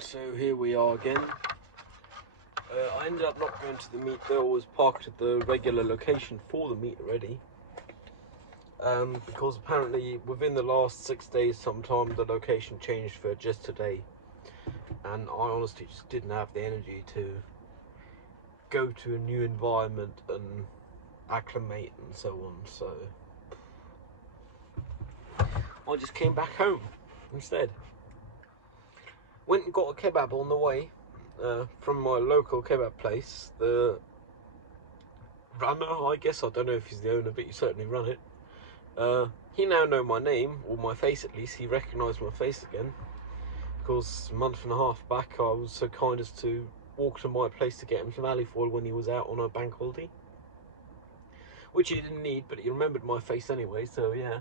So here we are again. I ended up not going to the meet though. I was parked at the regular location for the meet already. Because apparently within the last 6 days sometime the location changed for just today. And I honestly just didn't have the energy to go to a new environment and acclimate and so on. So I just came back home instead. Went and got a kebab on the way from my local kebab place. The runner, I guess, I don't know if he's the owner, but he certainly run it. He now know my name, or my face at least. He recognised my face again, because a month and a half back I was so kind as to walk to my place to get him some alifoil when he was out on a bank holiday, which he didn't need, but he remembered my face anyway. So yeah,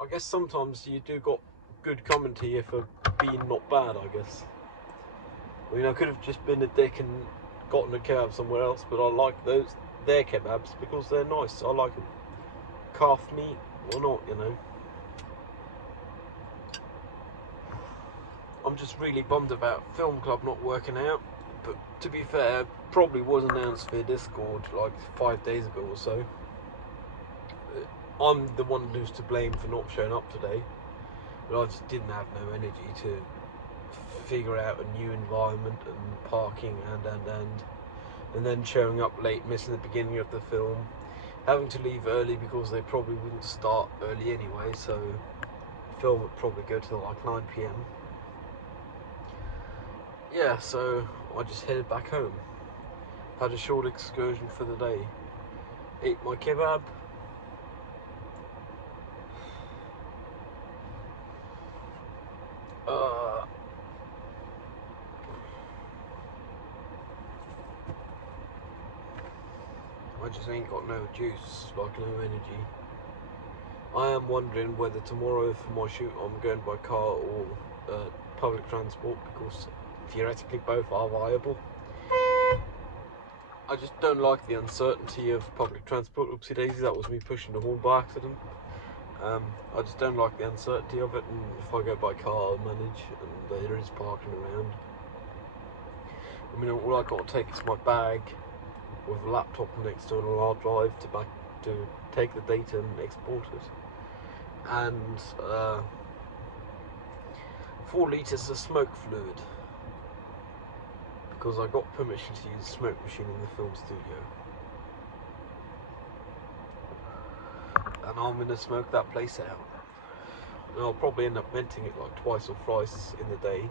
I guess sometimes you do got good commentary here for being not bad, I guess. I mean, I could have just been a dick and gotten a kebab somewhere else, but I like their kebabs because they're nice. I like them. Calf meat or not, you know. I'm just really bummed about Film Club not working out, but to be fair, probably was announced via Discord like 5 days ago or so. I'm the one who's to blame for not showing up today, but I just didn't have no energy to figure out a new environment and parking and then showing up late, missing the beginning of the film, having to leave early because they probably wouldn't start early anyway, so the film would probably go till like 9 PM. Yeah, so I just headed back home. Had a short excursion for the day. Ate my kebab. I just ain't got no juice, like no energy. I am wondering whether tomorrow for my shoot I'm going by car or public transport, because theoretically both are viable. I just don't like the uncertainty of public transport. Oopsie daisy, that was me pushing the horn by accident. I just don't like the uncertainty of it, and if I go by car I'll manage, and there is parking around. I mean, all I got to take is my bag with a laptop and an external hard drive to take the data and export it, and 4 litres of smoke fluid, because I got permission to use a smoke machine in the film studio, and I'm going to smoke that place out. And I'll probably end up venting it like twice or thrice in the day,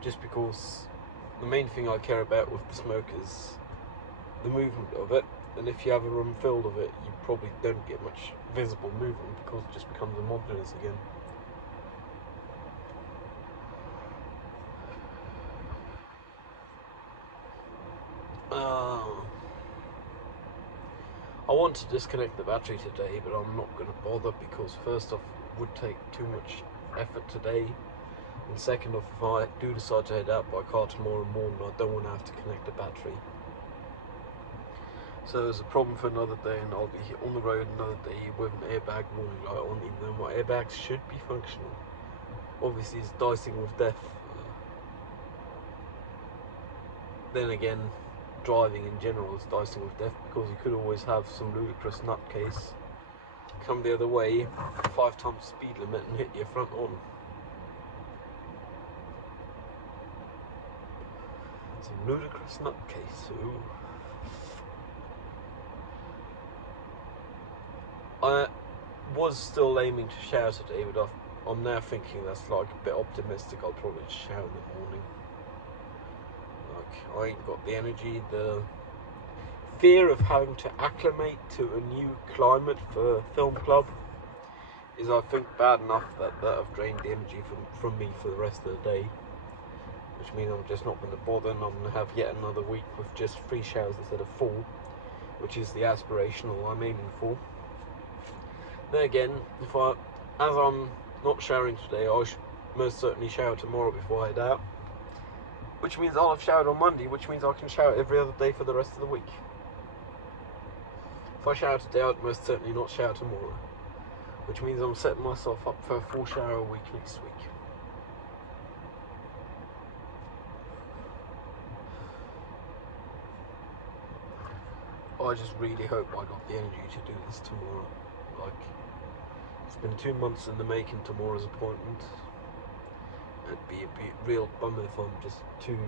just because the main thing I care about with the smoke is the movement of it, and if you have a room filled of it, you probably don't get much visible movement because it just becomes homogeneous again. I want to disconnect the battery today, but I'm not going to bother, because first off, it would take too much effort today, and second off, if I do decide to head out by car tomorrow morning, I don't want to have to connect the battery. So there's a problem for another day, and I'll be on the road another day with an airbag warning light on, even though my airbags should be functional. Obviously it's dicing with death. Then again, driving in general is dicing with death, because you could always have some ludicrous nutcase come the other way, 5 times the speed limit, and hit your front on. Some ludicrous nutcase. Ooh. I was still aiming to shower today, but I'm now thinking that's like a bit optimistic. I'll probably just shower in the morning. Like, I ain't got the energy. The fear of having to acclimate to a new climate for Film Club is, I think, bad enough that have drained the energy from me for the rest of the day, which means I'm just not going to bother, and I'm going to have yet another week with just 3 showers instead of 4, which is the aspirational I'm aiming for. Then again, as I'm not showering today, I should most certainly shower tomorrow before I head out, which means I'll have showered on Monday, which means I can shower every other day for the rest of the week. If I shower today, I'd most certainly not shower tomorrow, which means I'm setting myself up for a full shower a week next week. I just really hope I got the energy to do this tomorrow. Like, it's been 2 months in the making, tomorrow's appointment. It'd be a real bummer if I'm just too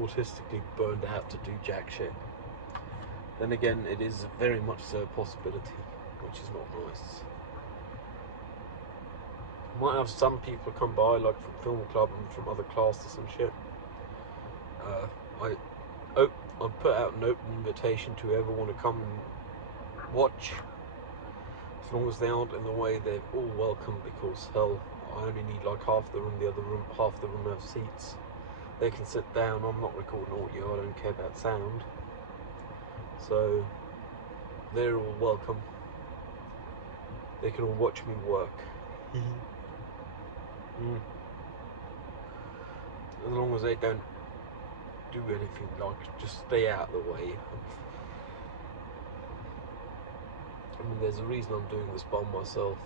autistically burned out to do jack shit. Then again, it is very much so a possibility, which is not nice. Might have some people come by, like from film club and from other classes and shit. I put out an open invitation to whoever want to come and watch. As long as they aren't in the way, they're all welcome, because hell, I only need like half the room, half the room have seats. They can sit down. I'm not recording audio, I don't care about sound. So they're all welcome. They can all watch me work. As long as they don't do anything, like just stay out of the way. I mean, there's a reason I'm doing this by myself,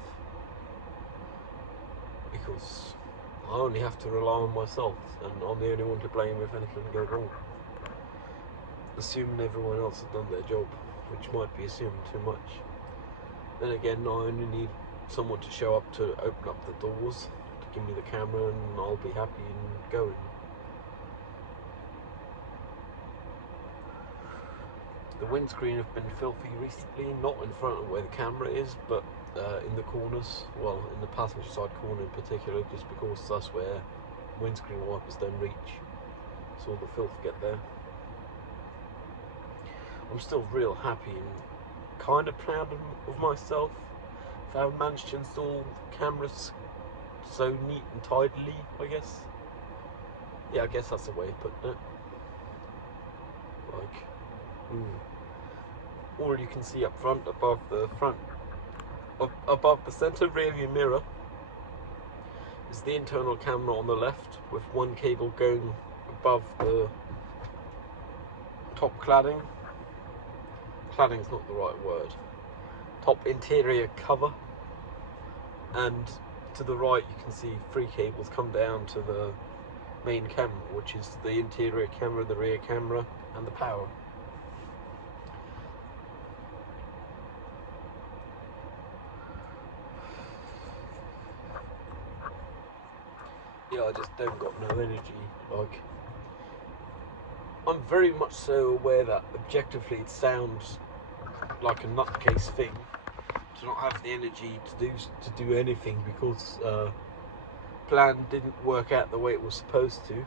because I only have to rely on myself, and I'm the only one to blame if anything goes wrong. Assuming everyone else has done their job, which might be assuming too much. Then again, I only need someone to show up to open up the doors, to give me the camera, and I'll be happy and going. The windscreen have been filthy recently, not in front of where the camera is, but in the corners, well, in the passenger side corner in particular, just because that's where windscreen wipers don't reach, so all the filth get there. I'm still real happy and kind of proud of myself for having managed to install cameras so neat and tidily, I guess. Yeah, I guess that's the way of putting it. Like, all you can see up front, above the center rear view mirror, is the internal camera on the left, with one cable going above the top cladding. Cladding's not the right word. Top interior cover. And to the right you can see 3 cables come down to the main camera, which is the interior camera, the rear camera, and the power. Yeah, I just don't got no energy. Like, I'm very much so aware that objectively it sounds like a nutcase thing to not have the energy to do anything, because plan didn't work out the way it was supposed to.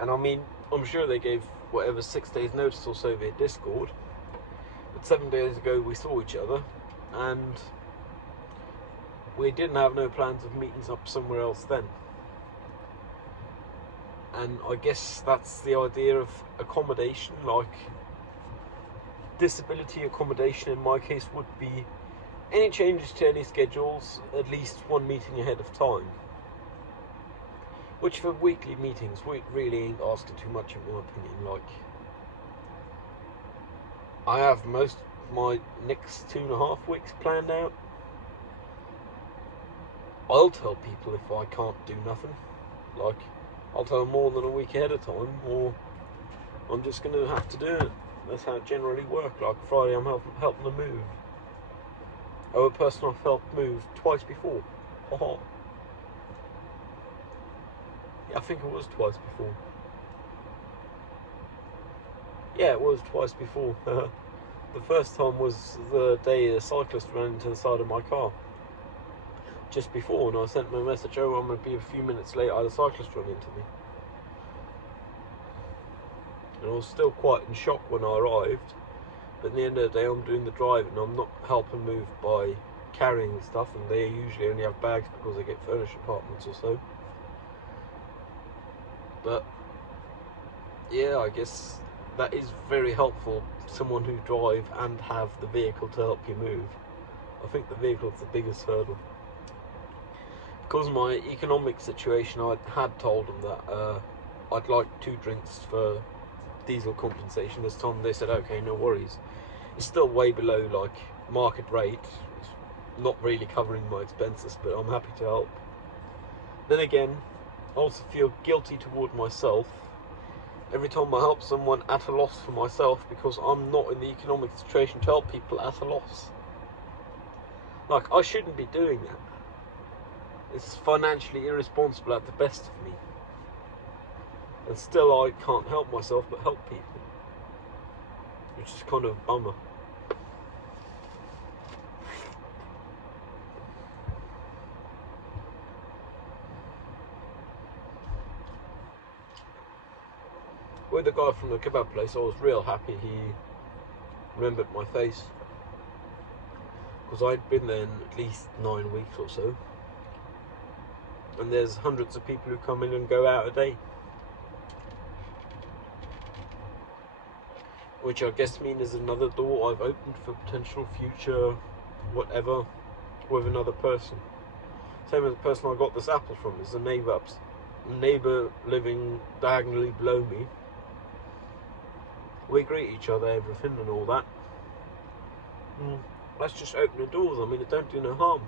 And I mean, I'm sure they gave whatever 6 days notice or so via Discord, but 7 days ago we saw each other, and we didn't have no plans of meeting up somewhere else then. And I guess that's the idea of accommodation. Like, disability accommodation in my case would be any changes to any schedules, at least one meeting ahead of time. Which for weekly meetings, we really ain't asking too much in my opinion. Like, I have most of my next 2.5 weeks planned out. I'll tell people if I can't do nothing. Like, I'll tell them more than a week ahead of time, or I'm just going to have to do it. That's how it generally works. Like, Friday I'm helping them move. Oh, a person I've helped move twice before. Haha. Yeah, I think it was twice before. Yeah, it was twice before. The first time was the day a cyclist ran into the side of my car. Just before, and I sent him a message, oh, I'm going to be a few minutes late, I had a cyclist run into me. And I was still quite in shock when I arrived, but at the end of the day I'm doing the driving, I'm not helping move by carrying stuff, and they usually only have bags because they get furnished apartments or so. But yeah, I guess that is very helpful, someone who drive and have the vehicle to help you move. I think the vehicle is the biggest hurdle. Because of my economic situation, I had told them that I'd like 2 drinks for diesel compensation. This time they said, okay, no worries. It's still way below like market rate. It's not really covering my expenses, but I'm happy to help. Then again, I also feel guilty toward myself every time I help someone at a loss for myself, because I'm not in the economic situation to help people at a loss. Like, I shouldn't be doing that. It's financially irresponsible at the best of me. And still I can't help myself but help people. Which is kind of a bummer. With the guy from the kebab place, I was real happy he remembered my face. Because I'd been there in at least 9 weeks or so. And there's hundreds of people who come in and go out a day. Which I guess means is another door I've opened for potential future whatever with another person. Same as the person I got this apple from is a neighbour living diagonally below me. We greet each other, everything and all that. Let's just open the doors. I mean, it don't do no harm.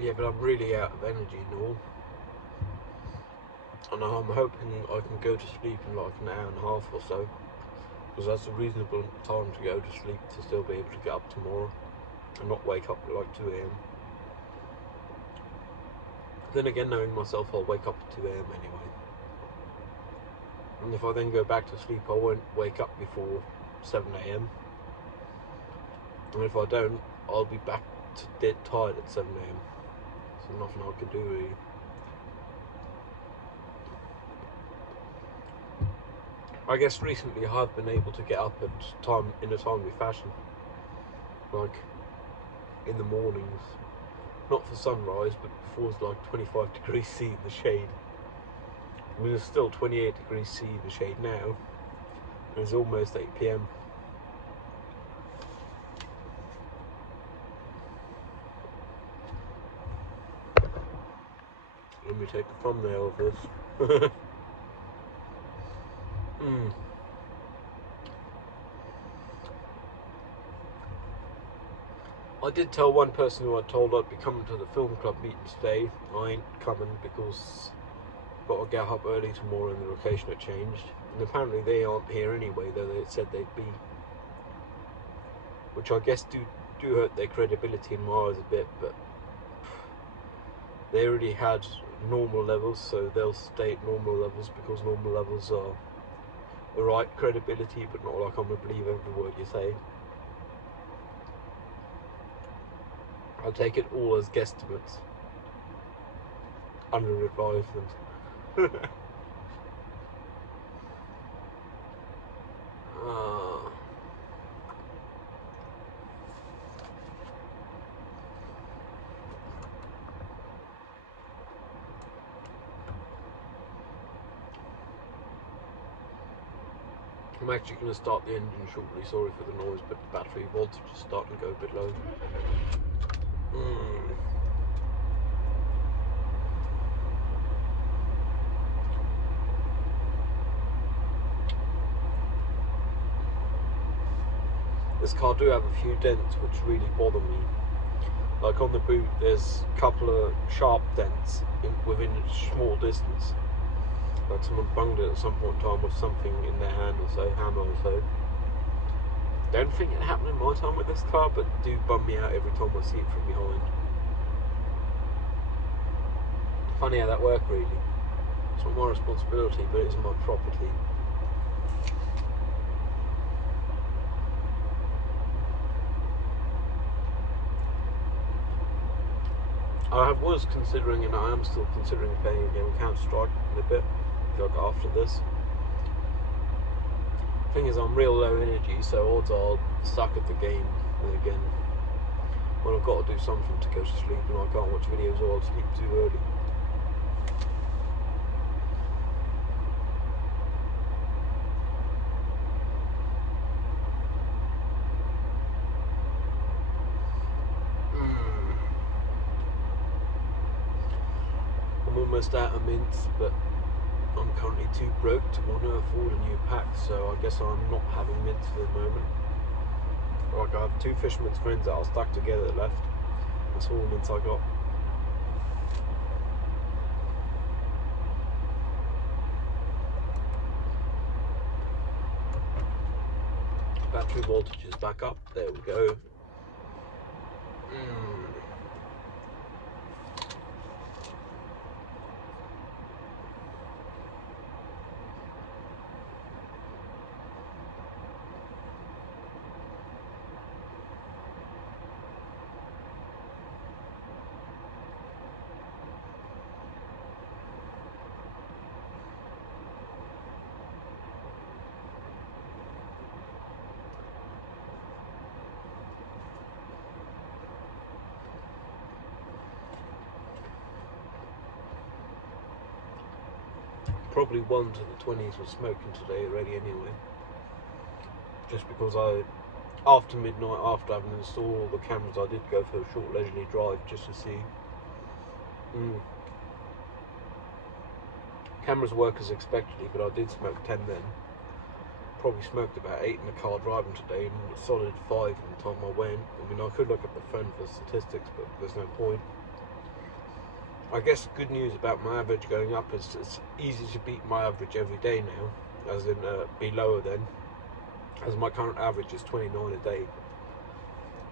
Yeah, but I'm really out of energy and all. And I'm hoping I can go to sleep in like an hour and a half or so. Because that's a reasonable time to go to sleep to still be able to get up tomorrow. And not wake up at like 2 AM. Then again, knowing myself, I'll wake up at 2 AM anyway. And if I then go back to sleep, I won't wake up before 7 AM. And if I don't, I'll be back to dead tired at 7 AM. So nothing I can do really. I guess recently I've been able to get up in a timely fashion. Like in the mornings. Not for sunrise, but before it's like 25 degrees C in the shade. I mean, it's still 28 degrees C in the shade now. And it's almost 8 PM. Let me take a thumbnail of this. I did tell one person who I told I'd be coming to the film club meeting today. I ain't coming because I've got to get up early tomorrow and the location had changed. And apparently they aren't here anyway, though they said they'd be. Which I guess do hurt their credibility in my eyes a bit, but they already had normal levels, so they'll stay at normal levels because normal levels are the right credibility, but not like I'm going to believe every word you say. I'll take it all as guesstimates. Under advisement. I'm actually going to start the engine shortly. Sorry for the noise, but the battery voltage is starting to go a bit low. This car do have a few dents which really bother me. Like on the boot, there's a couple of sharp dents within a small distance. Like someone bunged it at some point in time with something in their hand or so, hammer or so. Don't think it happened in my time with this car, but do bum me out every time I see it from behind. Funny how that works really. It's not my responsibility, but it is my property. I was considering, and I am still considering playing a game of Counter-Strike in a bit, like after this. Thing is, I'm real low energy, so odds are I'll stuck at the game again. When I've got to do something to go to sleep and I can't watch videos or I'll sleep too early. I'm almost out of mints, but I'm currently too broke to want to afford a new pack, so I guess I'm not having mints for the moment. Like, I have 2 fisherman's friends that are stuck together left. That's all the mints I got. Battery voltage is back up. There we go. Probably 1 to the 20s was smoking today already anyway. Just because after midnight, after having installed all the cameras, I did go for a short leisurely drive just to see. Cameras work as expected, but I did smoke 10 then. Probably smoked about 8 in the car driving today, and a solid 5 in the time I went. I mean, I could look at the phone for statistics, but there's no point. I guess good news about my average going up is it's easy to beat my average every day now, as in be lower then, as my current average is 29 a day,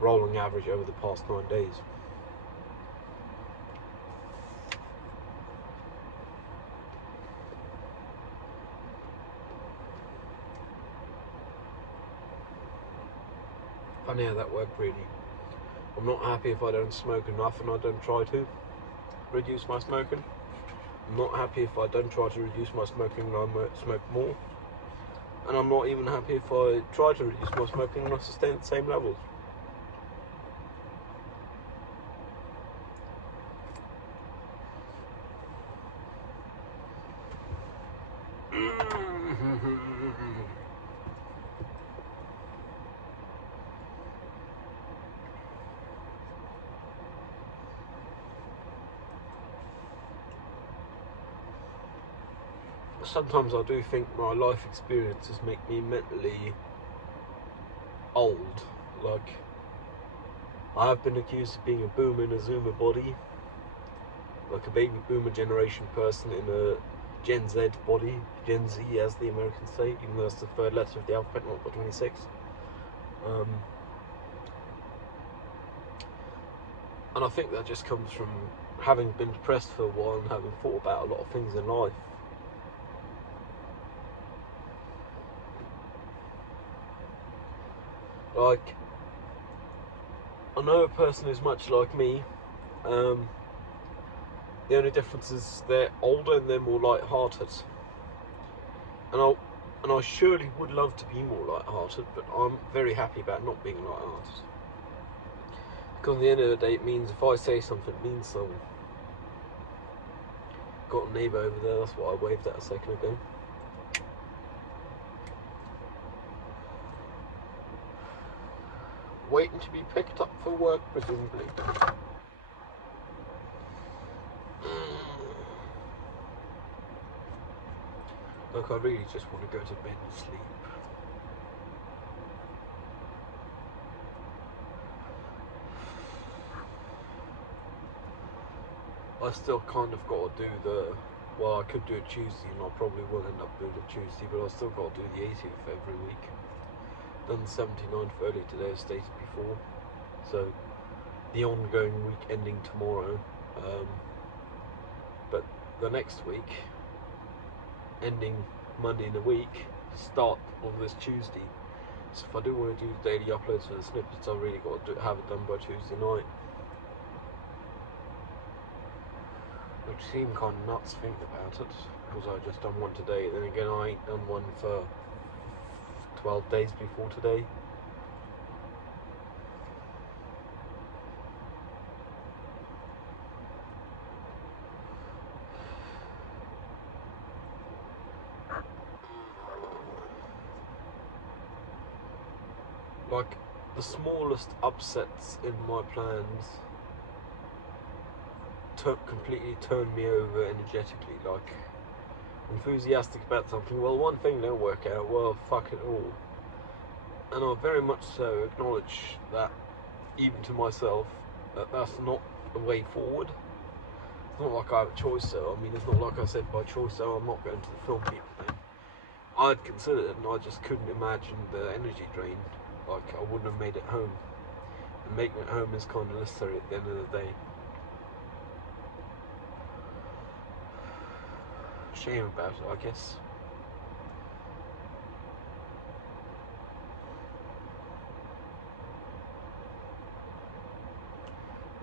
rolling average over the past 9 days. Funny how that worked, really. I'm not happy if I don't smoke enough and I don't try to reduce my smoking. I'm not happy if I don't try to reduce my smoking and I smoke more. And I'm not even happy if I try to reduce my smoking and I sustain the same levels. Sometimes I do think my life experiences make me mentally old. Like, I have been accused of being a boomer in a zoomer body, like a baby boomer generation person in a Gen Z body, Gen Z as the Americans say, even though it's the 3rd letter of the alphabet, not the 26. And I think that just comes from having been depressed for a while and having thought about a lot of things in life. Like, I know a person who's much like me. The only difference is they're older and they're more light-hearted. And I surely would love to be more light-hearted, but I'm very happy about not being light-hearted. Because at the end of the day, it means if I say something, it means something. Got a neighbour over there, that's what I waved at a second ago. Waiting to be picked up for work, presumably. Look, I really just want to go to bed and sleep. I still kind of got to do well, I could do it Tuesday, and I probably will end up doing it Tuesday, but I still got to do the 80th every week. Done the 79th earlier today, as stated before. So, the ongoing week ending tomorrow. But the next week, ending Monday in the week, start on this Tuesday. So if I do want to do daily uploads for the snippets, I've really got to have it done by Tuesday night. Which seemed kind of nuts thinking about it, because I just done one today. Then again, I ain't done one for 12 days before today. Like, the smallest upsets in my plans completely turned me over energetically. Like, enthusiastic about something, well, one thing don't work out, well, fuck it all. And I very much so acknowledge that, even to myself, that that's not the way forward. It's not like I have a choice, so I mean, it's not like I said by choice, so I'm not going to the film people thing. I'd considered it, and I just couldn't imagine the energy drain. Like, I wouldn't have made it home. And making it home is kind of necessary at the end of the day. Shame about it, I guess.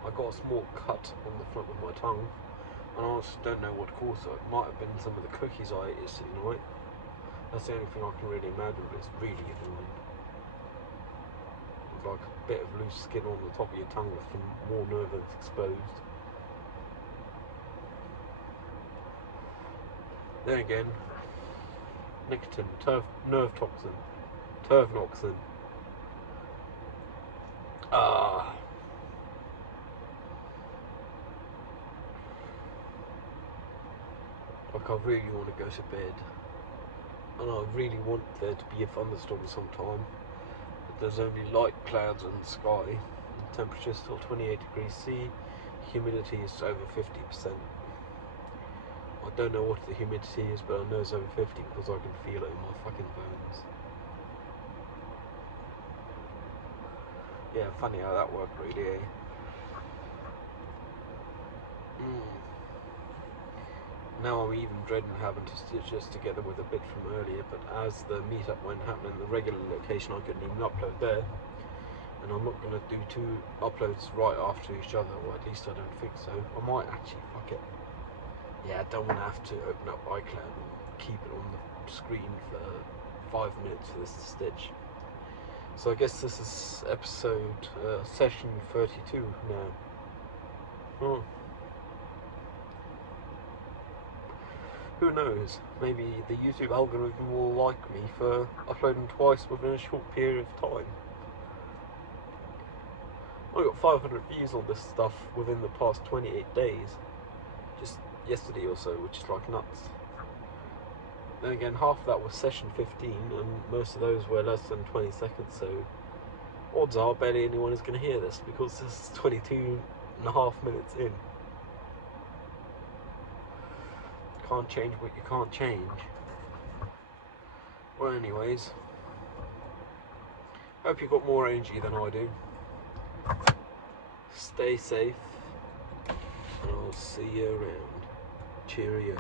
I got a small cut on the front of my tongue, and I honestly don't know what caused it. It might have been some of the cookies I ate yesterday night. That's the only thing I can really imagine, but it's really annoying. It's like a bit of loose skin on the top of your tongue with some more nerve that's exposed. Then again, nicotine, nerve toxin, tervnoxin. Like, I really want to go to bed, and I really want there to be a thunderstorm sometime, but there's only light clouds in the sky, the temperature is still 28 degrees C, humidity is over 50%. I don't know what the humidity is, but I know it's over 50 because I can feel it in my fucking bones. Yeah, funny how that worked really, eh? Now I'm even dreading having to stitch this together with a bit from earlier, but as the meetup went happening in the regular location, I couldn't even upload there. And I'm not going to do 2 uploads right after each other, or at least I don't think so. I might actually, fuck it. Yeah, I don't want to have to open up iCloud and keep it on the screen for 5 minutes for this to stitch. So I guess this is episode, session 32 now. Who knows, maybe the YouTube algorithm will like me for uploading twice within a short period of time. I got 500 views on this stuff within the past 28 days. Just yesterday or so, which is like nuts. Then again, half of that was session 15, and most of those were less than 20 seconds, so odds are barely anyone is going to hear this, because this is 22.5 minutes in. Can't change what you can't change. Well, anyways, hope you got more energy than I do. Stay safe, and I'll see you around. Cheerio.